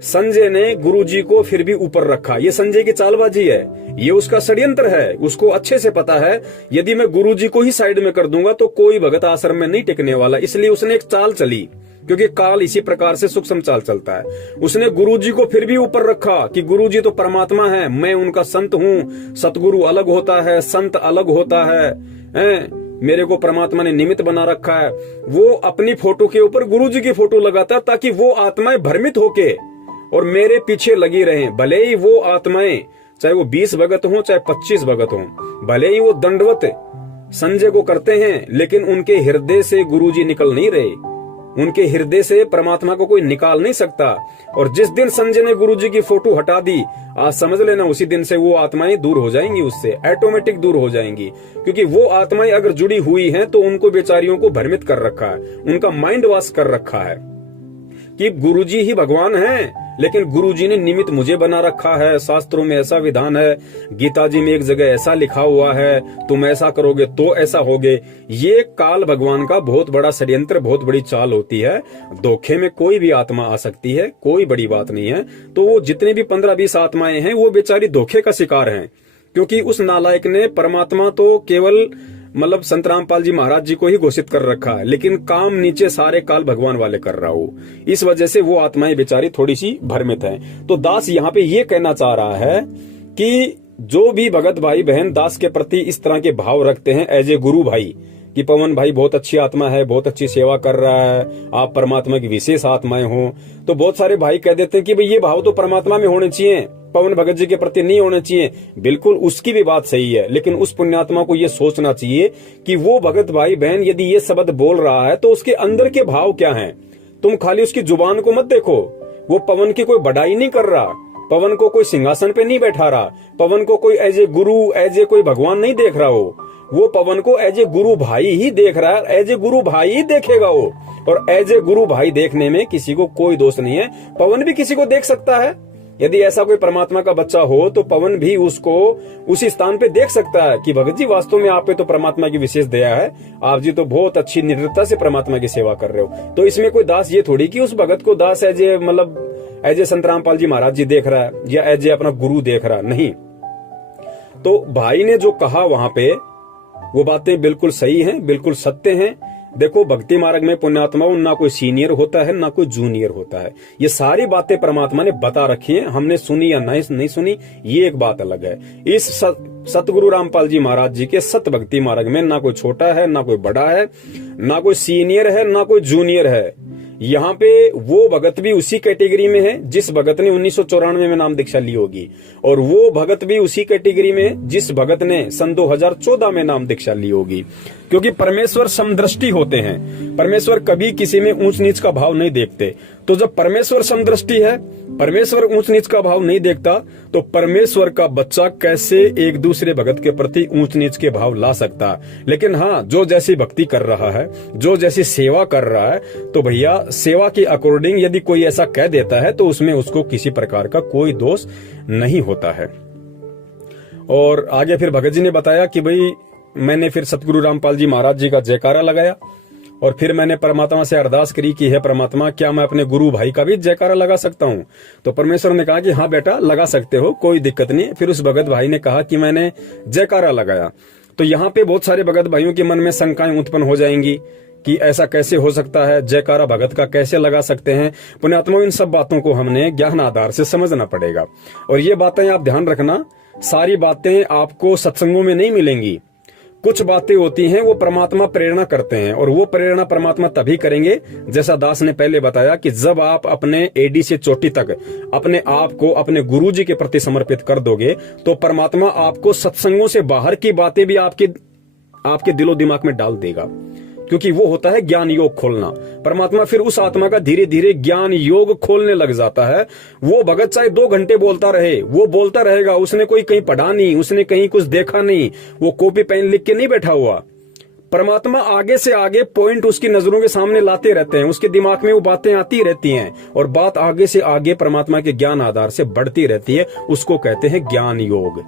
संजय ने गुरु जी को फिर भी ऊपर रखा। ये संजय की चालबाजी है, ये उसका षड्यंत्र है। उसको अच्छे से पता है, यदि मैं गुरु जी को ही साइड में कर दूंगा तो कोई भगत आश्रम में नहीं टिकने वाला। इसलिए उसने एक चाल चली, क्योंकि काल इसी प्रकार से सूक्ष्म चाल चलता है। उसने गुरु जी को फिर भी ऊपर रखा कि गुरु जी तो परमात्मा है, मैं उनका संत हूँ। सतगुरु अलग होता है, संत अलग होता है, मेरे को परमात्मा ने निमित्त बना रखा है। वो अपनी फोटो के ऊपर गुरु जी की फोटो लगाता ताकि वो आत्माएं भ्रमित होके और मेरे पीछे लगी रहें। भले ही वो आत्माएं, चाहे वो 20 भगत हों चाहे 25 भगत हों, भले ही वो दंडवत संजय को करते हैं, लेकिन उनके हृदय से गुरुजी निकल नहीं रहे। उनके हृदय से परमात्मा को कोई निकाल नहीं सकता। और जिस दिन संजय ने गुरुजी की फोटो हटा दी, आज समझ लेना उसी दिन से वो आत्माएं दूर हो जाएंगी, उससे ऑटोमेटिक दूर हो जाएंगी। क्योंकि वो आत्माएं अगर जुड़ी हुई हैं तो उनको बेचारियों को भ्रमित कर रखा है, उनका माइंड वॉश कर रखा है कि गुरुजी ही भगवान हैं, लेकिन गुरुजी ने निमित्त मुझे बना रखा है। शास्त्रों में ऐसा विधान है, गीता जी में एक जगह ऐसा लिखा हुआ है, तुम ऐसा करोगे तो ऐसा होगे। ये काल भगवान का बहुत बड़ा षड्यंत्र, बहुत बड़ी चाल होती है। धोखे में कोई भी आत्मा आ सकती है, कोई बड़ी बात नहीं है। तो वो जितने भी 15-20 आत्माएं हैं, वो बेचारी धोखे का शिकार हैं, क्योंकि उस नालायक ने परमात्मा तो केवल मतलब संत रामपाल जी महाराज जी को ही घोषित कर रखा है, लेकिन काम नीचे सारे काल भगवान वाले कर रहा हो। इस वजह से वो आत्माएं बेचारी थोड़ी सी भ्रमित हैं। तो दास यहाँ पे ये कहना चाह रहा है कि जो भी भगत भाई बहन दास के प्रति इस तरह के भाव रखते हैं एज ए गुरु भाई, कि पवन भाई बहुत अच्छी आत्मा है, बहुत अच्छी सेवा कर रहा है, आप परमात्मा की विशेष आत्माएं हो, तो बहुत सारे भाई कह देते हैं कि भाई ये भाव तो परमात्मा में होने चाहिए, पवन भगत जी के प्रति नहीं होने चाहिए। बिल्कुल उसकी भी बात सही है, लेकिन उस पुण्यात्मा को ये सोचना चाहिए कि वो भगत भाई बहन यदि ये शब्द बोल रहा है तो उसके अंदर के भाव क्या हैं। तुम खाली उसकी जुबान को मत देखो, वो पवन की कोई बढ़ाई नहीं कर रहा, पवन को कोई सिंहासन पे नहीं बैठा रहा, पवन को कोई as a Guru as a कोई भगवान नहीं देख रहा हो, वो पवन को एज ए गुरु भाई ही देख रहा है, एज ए गुरु भाई ही देखेगा वो। और एज ए गुरु भाई देखने में किसी को कोई दोष नहीं है, पवन भी किसी को देख सकता है। यदि ऐसा कोई परमात्मा का बच्चा हो तो पवन भी उसको उसी स्थान पे देख सकता है कि भगत जी वास्तव में आप पे तो परमात्मा की विशेष दया है, आप जी तो बहुत अच्छी निर्भरता से परमात्मा की सेवा कर रहे हो। तो इसमें कोई दास ये थोड़ी कि उस भगत को दास एज ए मतलब एज ए संत रामपाल जी महाराज जी देख रहा है या एज ए अपना गुरु देख रहा, नहीं। तो भाई ने जो कहा वहां पे वो बातें बिल्कुल सही हैं, बिल्कुल सत्य हैं। देखो भक्ति मार्ग में पुण्यात्माओं ना कोई सीनियर होता है ना कोई जूनियर होता है, ये सारी बातें परमात्मा ने बता रखी हैं, हमने सुनी या नहीं सुनी ये एक बात अलग है। इस सतगुरु रामपाल जी महाराज जी के सत भक्ति मार्ग में ना कोई छोटा है ना कोई बड़ा है, ना कोई सीनियर है ना कोई जूनियर है। यहाँ पे वो भगत भी उसी कैटेगरी में है जिस भगत ने 1994 में नाम दीक्षा ली होगी, और वो भगत भी उसी कैटेगरी में है जिस भगत ने सन 2014 में नाम दीक्षा ली होगी। क्योंकि परमेश्वर समदृष्टि होते हैं, परमेश्वर कभी किसी में ऊंच नीच का भाव नहीं देखते। तो जब परमेश्वर समदृष्टि है, परमेश्वर ऊंच नीच का भाव नहीं देखता, तो परमेश्वर का बच्चा कैसे एक दूसरे भगत के प्रति ऊंच नीच के भाव ला सकता। लेकिन हाँ, जो जैसी भक्ति कर रहा है, जो जैसी सेवा कर रहा है, तो भैया सेवा के अकॉर्डिंग यदि कोई ऐसा कह देता है तो उसमें उसको किसी प्रकार का कोई दोष नहीं होता है। और आगे फिर भगत जी ने बताया कि भाई मैंने फिर सतगुरु रामपाल जी महाराज जी का जयकारा लगाया और फिर मैंने परमात्मा से अरदास करी कि हे परमात्मा, क्या मैं अपने गुरु भाई का भी जयकारा लगा सकता हूँ? तो परमेश्वर ने कहा कि हाँ बेटा लगा सकते हो, कोई दिक्कत नहीं। फिर उस भगत भाई ने कहा कि मैंने जयकारा लगाया। तो यहाँ पे बहुत सारे भगत भाइयों के मन में शंकाएं उत्पन्न हो जाएंगी कि ऐसा कैसे हो सकता है, जयकारा भगत का कैसे लगा सकते हैं। पुण्यात्माओं, इन सब बातों को हमने ज्ञान आधार से समझना पड़ेगा। और ये बातें आप ध्यान रखना, सारी बातें आपको सत्संगों में नहीं मिलेंगी। कुछ बातें होती हैं वो परमात्मा प्रेरणा करते हैं, और वो प्रेरणा परमात्मा तभी करेंगे, जैसा दास ने पहले बताया, कि जब आप अपने एडी से चोटी तक अपने आप को अपने गुरु जी के प्रति समर्पित कर दोगे, तो परमात्मा आपको सत्संगों से बाहर की बातें भी आपके दिलो दिमाग में डाल देगा। क्योंकि वो होता है ज्ञान योग खोलना। परमात्मा फिर उस आत्मा का धीरे धीरे ज्ञान योग खोलने लग जाता है। वो भगत चाहे 2 घंटे बोलता रहे, वो बोलता रहेगा, उसने कोई कहीं पढ़ा नहीं, उसने कहीं कुछ देखा नहीं, वो कॉपी पेन लिख के नहीं बैठा हुआ। परमात्मा आगे से आगे पॉइंट उसकी नजरों के सामने लाते रहते हैं, उसके दिमाग में वो बातें आती रहती हैं, और बात आगे से आगे परमात्मा के ज्ञान आधार से बढ़ती रहती है। उसको कहते हैं ज्ञान योग।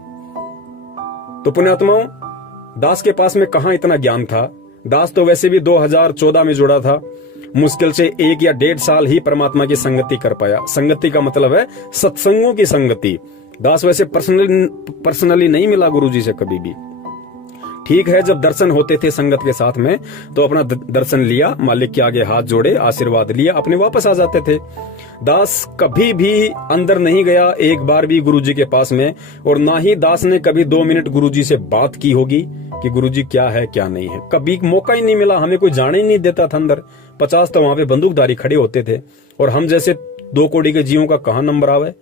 तो पुण्यात्माओं, दास के पास में कहां इतना ज्ञान था। दास तो वैसे भी 2014 में जुड़ा था, मुश्किल से 1 या 1.5 साल ही परमात्मा की संगति कर पाया। संगति का मतलब है सत्संगों की संगति। दास वैसे पर्सनली नहीं मिला गुरुजी से कभी भी। ठीक है, जब दर्शन होते थे संगत के साथ में तो अपना दर्शन लिया, मालिक के आगे हाथ जोड़े, आशीर्वाद लिया, अपने वापस आ जाते थे। दास कभी भी अंदर नहीं गया एक बार भी गुरुजी के पास में, और ना ही दास ने कभी 2 मिनट गुरुजी से बात की होगी कि गुरुजी क्या है क्या नहीं है। कभी मौका ही नहीं मिला, हमें कोई जाने ही नहीं देता था अंदर। 50 तो वहां पे बंदूकधारी खड़े होते थे, और हम जैसे 2 कौड़ी के जीवों का कहां नंबर आवे।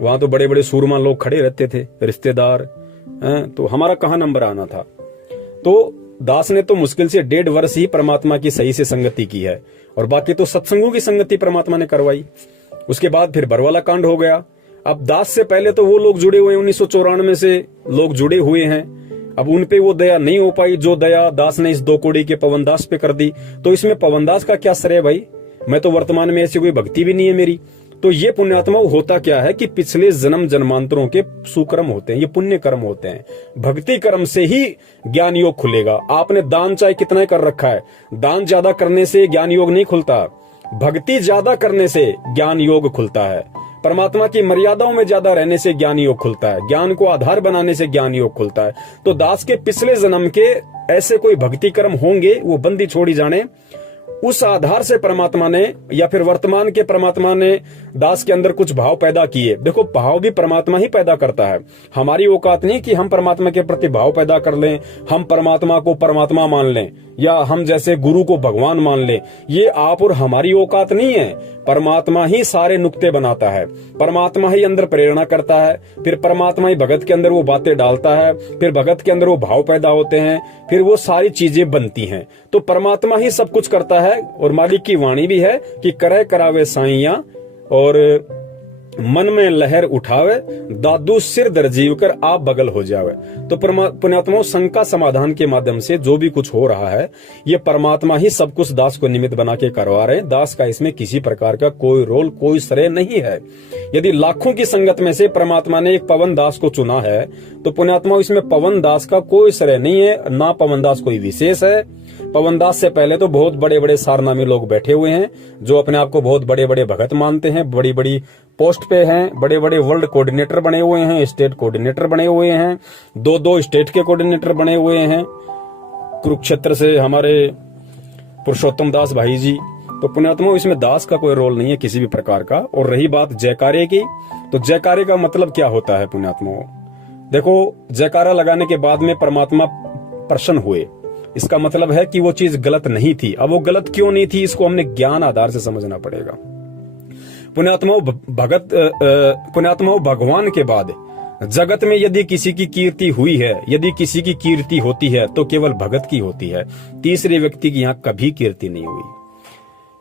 वहां तो बड़े बड़े सूरमा लोग खड़े रहते थे, रिश्तेदार, तो हमारा कहां नंबर आना था। तो दास ने तो मुश्किल से 1.5 वर्ष ही परमात्मा की सही से संगति की है, और बाकी तो सत्संगों की संगति परमात्मा ने करवाई। उसके बाद फिर बरवाला कांड हो गया। अब दास से पहले तो वो लोग जुड़े हुए 1994 से लोग जुड़े हुए हैं। अब उन पे वो दया नहीं हो पाई जो दया दास ने इस 2 कौड़ी के पवनदास पे कर दी। तो इसमें पवनदास का क्या श्रेय भाई? मैं तो वर्तमान में ऐसी कोई भक्ति भी नहीं है मेरी। तो ये पुण्यात्मा होता क्या है कि पिछले जन्म जन्मांतरों के सुकर्म होते हैं, ये पुण्य कर्म होते हैं। भक्ति कर्म से ही ज्ञान योग खुलेगा। आपने दान चाहे कितना कर रखा है, दान ज्यादा करने से ज्ञान योग नहीं खुलता, भक्ति ज्यादा करने से ज्ञान योग खुलता है। परमात्मा की मर्यादाओं में ज्यादा रहने से ज्ञान योग खुलता है, ज्ञान को आधार बनाने से ज्ञान योग खुलता है। तो दास के पिछले जन्म के ऐसे कोई भक्ति कर्म होंगे, वो बंदी छोड़ी जाने, उस आधार से परमात्मा ने या फिर वर्तमान के परमात्मा ने दास के अंदर कुछ भाव पैदा किए। देखो, भाव भी परमात्मा ही पैदा करता है। हमारी औकात नहीं कि हम परमात्मा के प्रति भाव पैदा कर लें, हम परमात्मा को परमात्मा मान लें। या हम जैसे गुरु को भगवान मान ले, ये आप और हमारी औकात नहीं है। परमात्मा ही सारे नुक्ते बनाता है, परमात्मा ही अंदर प्रेरणा करता है, फिर परमात्मा ही भगत के अंदर वो बातें डालता है, फिर भगत के अंदर वो भाव पैदा होते हैं, फिर वो सारी चीजें बनती हैं। तो परमात्मा ही सब कुछ करता है। और मालिक की वाणी भी है कि करे करावे साइया और मन में लहर उठावे, दादू सिर दर्जीव कर आप बगल हो जावे। तो पुण्यात्माओं, शंका समाधान के माध्यम से जो भी कुछ हो रहा है, ये परमात्मा ही सब कुछ दास को निमित्त बना के करवा रहे हैं। दास का इसमें किसी प्रकार का कोई रोल, कोई श्रेय नहीं है। यदि लाखों की संगत में से परमात्मा ने एक पवन दास को चुना है, तो पुण्यात्माओं, इसमें पवन दास का कोई श्रेय नहीं है, ना पवन दास कोई विशेष है। पवन दास से पहले तो बहुत बड़े बड़े सारनामी लोग बैठे हुए हैं, जो अपने आप को बहुत बड़े बड़े भगत मानते हैं, बड़ी बड़ी पोस्ट पे हैं, बड़े बड़े वर्ल्ड कोऑर्डिनेटर बने हुए हैं, स्टेट कोऑर्डिनेटर बने हुए हैं, दो स्टेट के कोऑर्डिनेटर बने हुए हैं। कुरुक्षेत्र से हमारे पुरुषोत्तम दास भाई जी। तो पुण्यात्माओं, इसमें दास का कोई रोल नहीं है किसी भी प्रकार का। और रही बात जयकारे की, तो जयकारे का मतलब क्या होता है पुण्यात्माओं? देखो, जयकारा लगाने के बाद में परमात्मा प्रसन्न हुए, इसका मतलब है कि वो चीज गलत नहीं थी। अब वो गलत क्यों नहीं थी, इसको हमने ज्ञान आधार से समझना पड़ेगा। पुण्यात्माओं, भगवान के बाद जगत में यदि किसी की कीर्ति हुई है, यदि किसी की कीर्ति होती है, तो केवल भगत की होती है। तीसरे व्यक्ति की यहाँ कभी कीर्ति नहीं हुई,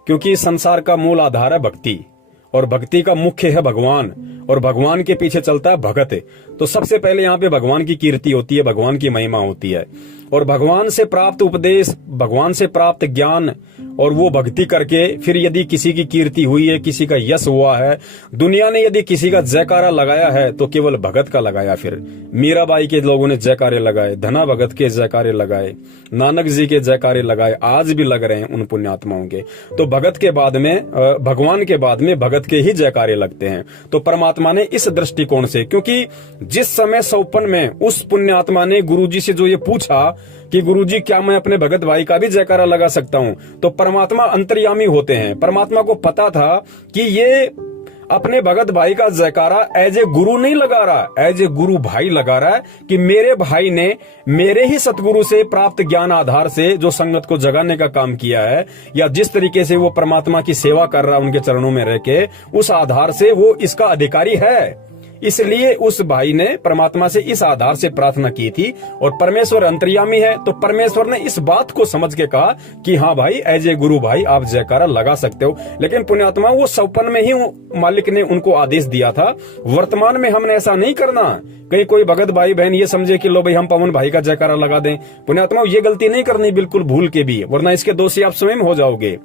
क्योंकि संसार का मूल आधार है भक्ति, और भक्ति का मुख्य है भगवान, और भगवान के पीछे चलता है भगत। तो सबसे पहले यहाँ पे भगवान की कीर्ति होती है, भगवान की महिमा होती है, और भगवान से प्राप्त उपदेश, भगवान से प्राप्त ज्ञान, और वो भक्ति करके फिर यदि किसी की कीर्ति हुई है, किसी का यश हुआ है, दुनिया ने यदि किसी का जयकारा लगाया है, तो केवल भगत का लगाया। फिर मीराबाई के लोगों ने जयकारे लगाए, धना भगत के जयकारे लगाए, नानक जी के जयकारे लगाए, आज भी लग रहे हैं उन पुण्यात्माओं के। तो भगत के बाद में, भगवान के बाद में भगत के ही जयकारे लगते हैं। तो परमात्मा ने इस दृष्टिकोण से, क्योंकि जिस समय 54 में उस पुण्यात्मा ने गुरुजी से जो ये पूछा कि गुरुजी क्या मैं अपने भगत भाई का भी जयकारा लगा सकता हूं, तो परमात्मा अंतर्यामी होते हैं। परमात्मा को पता था कि ये अपने भगत भाई का जयकारा एज ए गुरु नहीं लगा रहा, एज ए गुरु भाई लगा रहा है, कि मेरे भाई ने मेरे ही सतगुरु से प्राप्त ज्ञान आधार से जो संगत को जगाने का काम किया है, या जिस तरीके से वो परमात्मा की सेवा कर रहा है उनके चरणों में रह के, उस आधार से वो इसका अधिकारी है। इसलिए उस भाई ने परमात्मा से इस आधार से प्रार्थना की थी, और परमेश्वर अंतर्यामी है, तो परमेश्वर ने इस बात को समझ के कहा कि हाँ भाई, एज ए गुरु भाई आप जयकारा लगा सकते हो। लेकिन पुण्यात्मा, वो 54 में ही मालिक ने उनको आदेश दिया था। वर्तमान में हमने ऐसा नहीं करना, कहीं कोई भगत भाई बहन ये समझे कि लो भाई हम पवन भाई का जयकारा लगा दें। पुण्यात्मा, ये गलती नहीं करनी बिल्कुल भूल के भी, वरना इसके दोषी आप स्वयं हो जाओगे।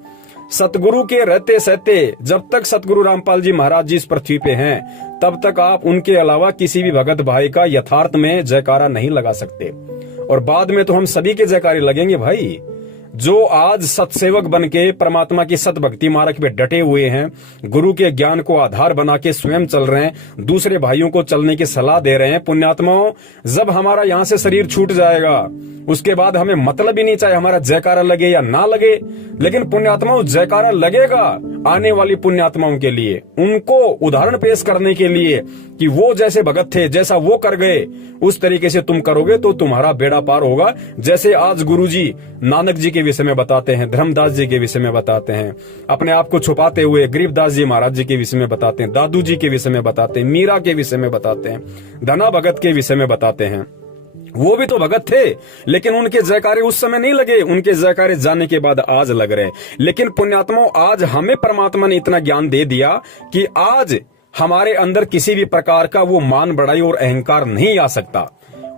सतगुरु के रहते सहते, जब तक सतगुरु रामपाल जी महाराज जी इस पृथ्वी पे हैं, तब तक आप उनके अलावा किसी भी भगत भाई का यथार्थ में जयकारा नहीं लगा सकते। और बाद में तो हम सभी के जयकारे लगेंगे भाई, जो आज सतसेवक बन के परमात्मा की सत भक्ति मार्ग पे डटे हुए हैं, गुरु के ज्ञान को आधार बना के स्वयं चल रहे हैं, दूसरे भाइयों को चलने की सलाह दे रहे हैं। पुण्यात्माओं, जब हमारा यहाँ से शरीर छूट जाएगा, उसके बाद हमें मतलब ही नहीं, चाहे हमारा जयकारा लगे या ना लगे, लेकिन पुण्यात्माओं जयकारा लगेगा आने वाली पुण्यात्माओं के लिए, उनको उदाहरण पेश करने के लिए कि वो जैसे भगत थे, जैसा वो कर गए, उस तरीके से तुम करोगे तो तुम्हारा बेड़ा पार होगा। जैसे आज गुरुजी नानक जी के विषय में बताते हैं, धर्मदास जी के विषय में बताते हैं, अपने आप को छुपाते हुए गरीबदास जी महाराज जी के विषय में बताते हैं, दादू जी के विषय में बताते हैं, मीरा के विषय में बताते हैं, धना भगत के विषय में बताते हैं। वो भी तो भगत थे, लेकिन उनके जयकारे उस समय नहीं लगे, उनके जयकारे जाने के बाद आज लग रहे हैं। लेकिन पुण्यात्माओं, आज हमें परमात्मा ने इतना ज्ञान दे दिया कि आज हमारे अंदर किसी भी प्रकार का वो मान बढ़ाई और अहंकार नहीं आ सकता।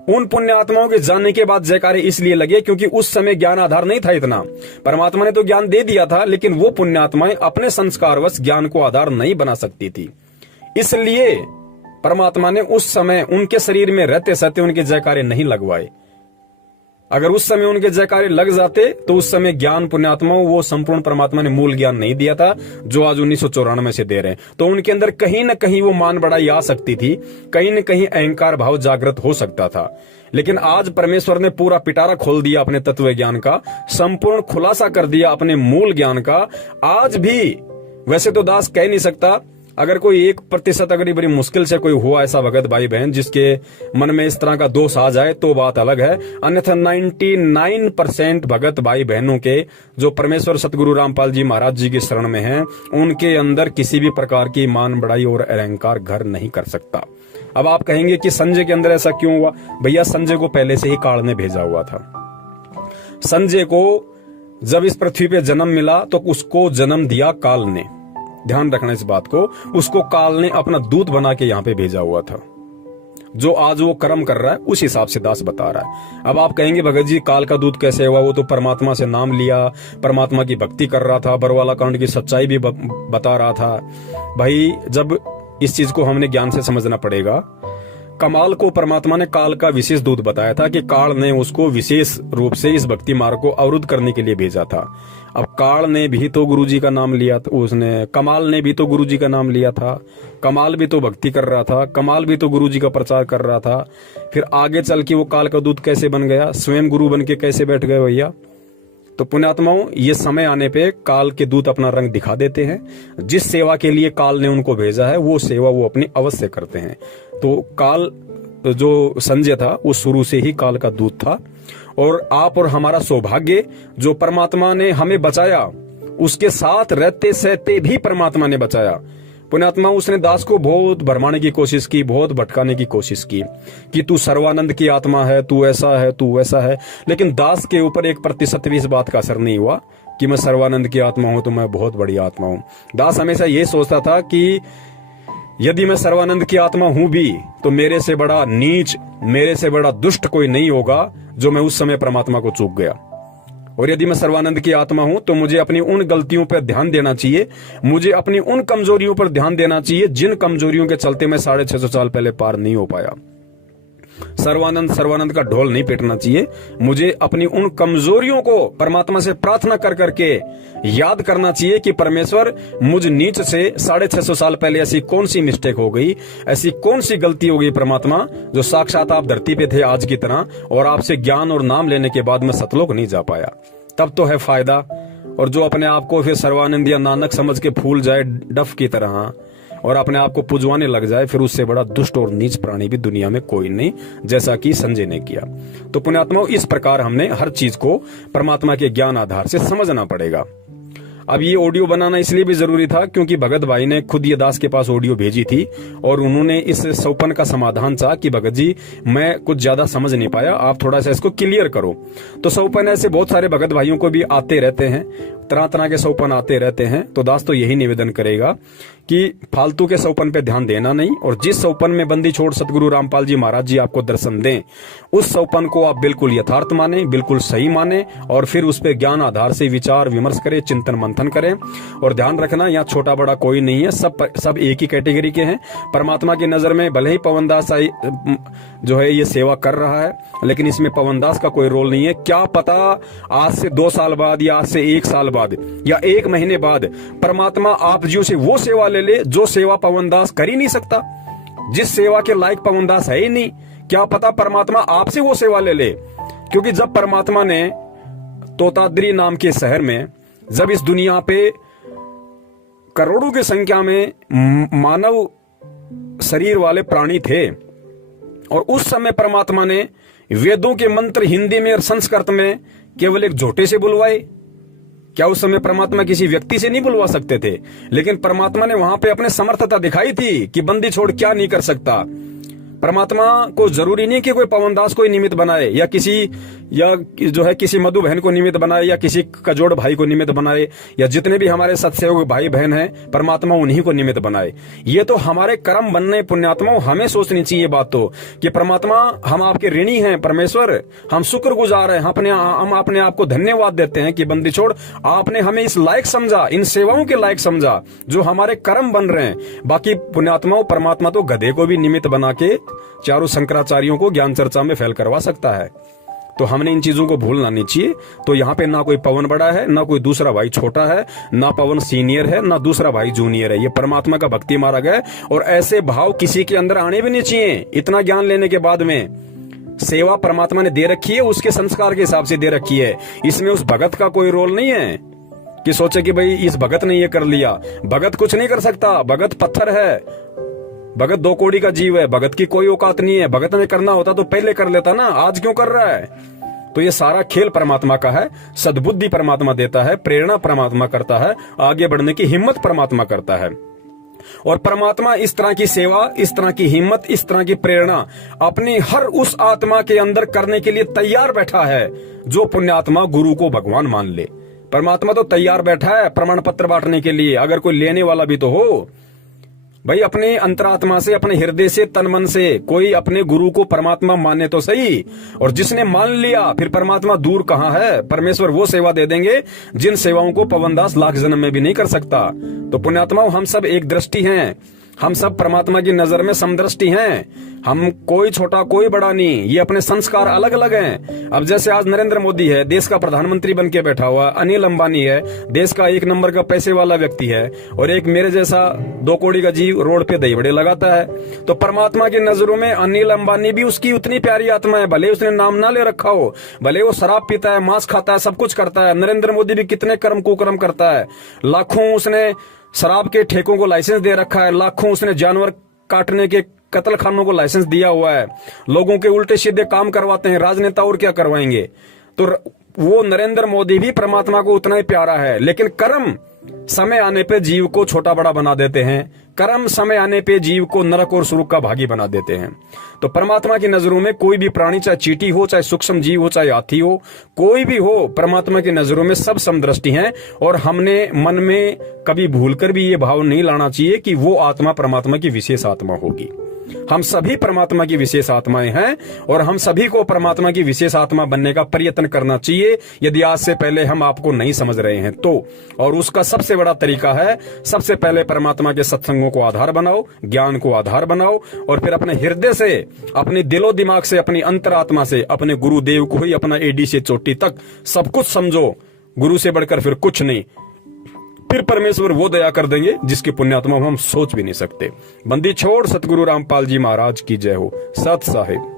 उन पुण्यात्माओं के जाने के बाद जयकारे इसलिए लगे क्योंकि उस समय ज्ञान आधार नहीं था इतना। परमात्मा ने तो ज्ञान दे दिया था, लेकिन वो पुण्यात्माएं अपने संस्कारवश ज्ञान को आधार नहीं बना सकती थी। इसलिए परमात्मा ने उस समय उनके शरीर में रहते सहते उनके जयकारे नहीं लगवाए। अगर उस समय उनके जयकारे लग जाते तो उस समय ज्ञान पुण्यात्माओं वो संपूर्ण परमात्मा ने मूल ज्ञान नहीं दिया था जो आज 1994 से दे रहे हैं। तो उनके अंदर कहीं न कहीं वो मान बढ़ाई आ सकती थी, कहीं न कहीं अहंकार भाव जागृत हो सकता था। लेकिन आज परमेश्वर ने पूरा पिटारा खोल दिया अपने तत्व ज्ञान का, संपूर्ण खुलासा कर दिया अपने मूल ज्ञान का। आज भी वैसे तो दास कह नहीं सकता, अगर कोई 1% अगर बड़ी मुश्किल से कोई हुआ ऐसा भगत भाई बहन जिसके मन में इस तरह का दोष आ जाए तो बात अलग है, अन्यथा 99% भगत भाई बहनों के जो परमेश्वर सतगुरु रामपाल जी महाराज जी की शरण में हैं, उनके अंदर किसी भी प्रकार की मान बढ़ाई और अहंकार घर नहीं कर सकता। अब आप कहेंगे कि संजय के अंदर ऐसा क्यों हुआ? भैया, संजय को पहले से ही काल ने भेजा हुआ था। संजय को जब इस पृथ्वी पे जन्म मिला तो उसको जन्म दिया काल ने, ध्यान रखना इस बात को, उसको काल ने अपना दूत बना के यहाँ पे भेजा हुआ था। जो आज वो कर्म कर रहा है उस हिसाब से दास बता रहा है। अब आप कहेंगे भगत जी काल का दूत कैसे हुआ? वो तो परमात्मा से नाम लिया, परमात्मा की भक्ति कर रहा था, बरवाला कांड की सच्चाई भी बता रहा था। भाई, जब इस चीज को हमने ज्ञान से समझना पड़ेगा। कमाल को परमात्मा ने काल का विशेष दूत बताया था कि काल ने उसको विशेष रूप से इस भक्ति मार्ग को अवरुद्ध करने के लिए भेजा था। अब काल ने भी तो गुरुजी का नाम लिया था, उसने कमाल ने भी तो गुरुजी का नाम लिया था, कमाल भी तो भक्ति कर रहा था, कमाल भी तो गुरुजी का प्रचार कर रहा था। फिर आगे चल के वो काल का दूत कैसे बन गया? स्वयं गुरु बन के कैसे बैठ गए भैया? तो पुण्यात्माओं, ये समय आने पे काल के दूत अपना रंग दिखा देते हैं। जिस सेवा के लिए काल ने उनको भेजा है वो सेवा वो अपनी अवश्य करते हैं। तो काल जो संजय था वो शुरू से ही काल का दूत था, और आप और हमारा सौभाग्य जो परमात्मा ने हमें बचाया, उसके साथ रहते सहते भी परमात्मा ने बचाया। पुण्यात्मा, उसने दास को बहुत भरमाने की कोशिश की, बहुत भटकाने की कोशिश की कि तू सर्वानंद की आत्मा है, तू ऐसा है, तू वैसा है। लेकिन दास के ऊपर 1% भी इस बात का असर नहीं हुआ कि मैं सर्वानंद की आत्मा हूं तो मैं बहुत बड़ी आत्मा हूं। दास हमेशा ये सोचता था कि यदि मैं सर्वानंद की आत्मा हूं भी तो मेरे से बड़ा नीच, मेरे से बड़ा दुष्ट कोई नहीं होगा जो मैं उस समय परमात्मा को चूक गया। और यदि मैं सर्वानंद की आत्मा हूं तो मुझे अपनी उन गलतियों पर ध्यान देना चाहिए, मुझे अपनी उन कमजोरियों पर ध्यान देना चाहिए जिन कमजोरियों के चलते मैं 650 साल पहले पार नहीं हो पाया। सर्वानंद का ढोल नहीं पीटना चाहिए, मुझे अपनी उन कमजोरियों को परमात्मा से प्रार्थना कर करके याद करना चाहिए कि परमेश्वर, मुझ नीच से 650 साल पहले ऐसी कौन सी मिस्टेक हो गई, ऐसी कौन सी गलती हो गई परमात्मा, जो साक्षात आप धरती पे थे आज की तरह, और आपसे ज्ञान और नाम लेने के बाद मैं सतलोक नहीं जा पाया। तब तो है फायदा। और जो अपने आप को फिर सर्वानंद या नानक समझ के फूल जाए डफ की तरह और अपने आप को पुजवाने लग जाए, फिर उससे बड़ा दुष्ट और नीच प्राणी भी दुनिया में कोई नहीं, जैसा कि संजय ने किया। तो पुण्यात्माओं, इस प्रकार हमने हर चीज को परमात्मा के ज्ञान आधार से समझना पड़ेगा। अब ये ऑडियो बनाना इसलिए भी जरूरी था क्योंकि भगत भाई ने खुद ये दास के पास ऑडियो भेजी थी और उन्होंने इस सौपन का समाधान चाहा कि भगत जी मैं कुछ ज्यादा समझ नहीं पाया, आप थोड़ा सा इसको क्लियर करो। तो सौपन ऐसे बहुत सारे भगत भाइयों को भी आते रहते हैं, तरह तरह के सौपन आते रहते हैं। तो दास तो यही निवेदन करेगा कि फालतू के सौपन पे ध्यान देना नहीं, और जिस सौपन में बंदी छोड़ सतगुरु रामपाल जी महाराज जी आपको दर्शन दें, उस सौपन को आप बिल्कुल यथार्थ माने, बिल्कुल सही माने, और फिर उस पे ज्ञान आधार से विचार विमर्श करें, चिंतन मंथन करें। और ध्यान रखना, यहाँ छोटा बड़ा कोई नहीं है, सब एक ही कैटेगरी के हैं। परमात्मा की नजर में भले ही पवनदास जो है ये सेवा कर रहा है, लेकिन इसमें पवनदास का कोई रोल नहीं है। क्या पता आज से 2 साल बाद या आज से 1 साल बाद या 1 महीने बाद परमात्मा आप जियो से वो सेवा ले जो सेवा पवनदास कर ही नहीं सकता, जिस सेवा के लायक पवनदास है ही नहीं। क्या पता परमात्मा आपसे वो सेवा ले। क्योंकि जब परमात्मा ने तोताद्री नाम के शहर में, जब इस दुनिया पे करोड़ों की संख्या में मानव शरीर वाले प्राणी थे, और उस समय परमात्मा ने वेदों के मंत्र हिंदी में और संस्कृत में केवल एक झोटे से बुलवाए। क्या उस समय परमात्मा किसी व्यक्ति से नहीं बुलवा सकते थे? लेकिन परमात्मा ने वहां पे अपने समर्थता दिखाई थी कि बंदी छोड़ क्या नहीं कर सकता। परमात्मा को जरूरी नहीं कि कोई पवनदास को निमित्त बनाए, या किसी मधु बहन को निमित्त बनाए, या किसी कजोड़ भाई को निमित्त बनाए, या जितने भी हमारे सत्सयोग भाई बहन हैं परमात्मा उन्हीं को निमित्त बनाए। ये तो हमारे कर्म बनने पुण्यात्माओं, हमें सोचनी चाहिए बात तो कि परमात्मा हम आपके ऋणी हैं, परमेश्वर हम शुक्रगुजार हैं, हम अपने आप को धन्यवाद देते हैं कि बंदी छोड़ आपने हमें इस लायक समझा, इन सेवाओं के लायक समझा जो हमारे कर्म बन रहे हैं। बाकी पुण्यात्माओं, परमात्मा तो गधे को भी निमित्त बना के चारों शंकराचार्यों को ज्ञान चर्चा में फेल करवा सकता है। तो हमने इन चीजों को भूलना नहीं चाहिए। तो यहाँ पे ना कोई पवन बड़ा है, ना कोई दूसरा भाई छोटा है, ना पवन सीनियर है, ना दूसरा भाई जूनियर है। ये परमात्मा का भक्ति मार्ग है, और ऐसे भाव किसी के अंदर आने भी नहीं चाहिए। इतना ज्ञान लेने के बाद में सेवा परमात्मा ने दे रखी है, उसके संस्कार के हिसाब से दे रखी है। इसमें उस भगत का कोई रोल नहीं है कि सोचे कि भाई इस भगत ने ये कर लिया। भगत कुछ नहीं कर सकता, भगत पत्थर है, भगत 2 कौड़ी का जीव है, भगत की कोई औकात नहीं है। भगत ने करना होता तो पहले कर लेता ना, आज क्यों कर रहा है? तो ये सारा खेल परमात्मा का है। सद्बुद्धि परमात्मा देता है, प्रेरणा परमात्मा करता है, आगे बढ़ने की हिम्मत परमात्मा करता है। और परमात्मा इस तरह की सेवा, इस तरह की हिम्मत, इस तरह की प्रेरणा अपनी हर उस आत्मा के अंदर करने के लिए तैयार बैठा है जो पुण्यात्मा गुरु को भगवान मान ले। परमात्मा तो तैयार बैठा है प्रमाण पत्र बांटने के लिए, अगर कोई लेने वाला भी तो हो। भाई अपने अंतरात्मा से, अपने हृदय से, तन मन से कोई अपने गुरु को परमात्मा माने तो सही। और जिसने मान लिया फिर परमात्मा दूर कहां है। परमेश्वर वो सेवा दे देंगे जिन सेवाओं को पवनदास लाख जन्म में भी नहीं कर सकता। तो पुण्यात्माओं, हम सब एक दृष्टि हैं, हम सब परमात्मा की नजर में समदृष्टि हैं। हम कोई छोटा कोई बड़ा नहीं, ये अपने संस्कार अलग अलग हैं। अब जैसे आज नरेंद्र मोदी है, देश का प्रधानमंत्री बन के बैठा हुआ, अनिल अंबानी है, देश का 1 नंबर का पैसे वाला व्यक्ति है, और एक मेरे जैसा 2 कौड़ी का जीव रोड पे दही बड़े लगाता है। तो परमात्मा की नजरों में अनिल अंबानी भी उसकी उतनी प्यारी आत्मा है, भले उसने नाम ना ले रखा हो, भले वो शराब पीता है, मांस खाता है, सब कुछ करता है। नरेंद्र मोदी भी कितने कर्म कुकर्म करता है, लाखों उसने शराब के ठेकों को लाइसेंस दे रखा है, लाखों उसने जानवर काटने के कत्ल खानों को लाइसेंस दिया हुआ है, लोगों के उल्टे सीधे काम करवाते हैं। राजनेता और क्या करवाएंगे? तो वो नरेंद्र मोदी भी परमात्मा को उतना ही प्यारा है। लेकिन कर्म समय आने पे जीव को छोटा बड़ा बना देते हैं, कर्म समय आने पे जीव को नरक और सुरक का भागी बना देते हैं। तो परमात्मा की नजरों में कोई भी प्राणी, चाहे चींटी हो, चाहे सूक्ष्म जीव हो, चाहे हाथी हो, कोई भी हो, परमात्मा की नजरों में सब समदृष्टि हैं। और हमने मन में कभी भूलकर भी ये भाव नहीं लाना चाहिए कि वो आत्मा परमात्मा की विशेष आत्मा होगी। हम सभी परमात्मा की विशेष आत्माएं हैं और हम सभी को परमात्मा की विशेष आत्मा बनने का प्रयत्न करना चाहिए, यदि आज से पहले हम आपको नहीं समझ रहे हैं तो। और उसका सबसे बड़ा तरीका है, सबसे पहले परमात्मा के सत्संगों को आधार बनाओ, ज्ञान को आधार बनाओ, और फिर अपने हृदय से, अपने दिलो दिमाग से, अपनी अंतरात्मा से अपने गुरुदेव को ही अपना एडी से चोटी तक सब कुछ समझो। गुरु से बढ़कर फिर कुछ नहीं। फिर परमेश्वर वो दया कर देंगे जिसकी पुण्यात्मा हम सोच भी नहीं सकते। बंदी छोड़ सतगुरु रामपाल जी महाराज की जय हो। सत साहिब।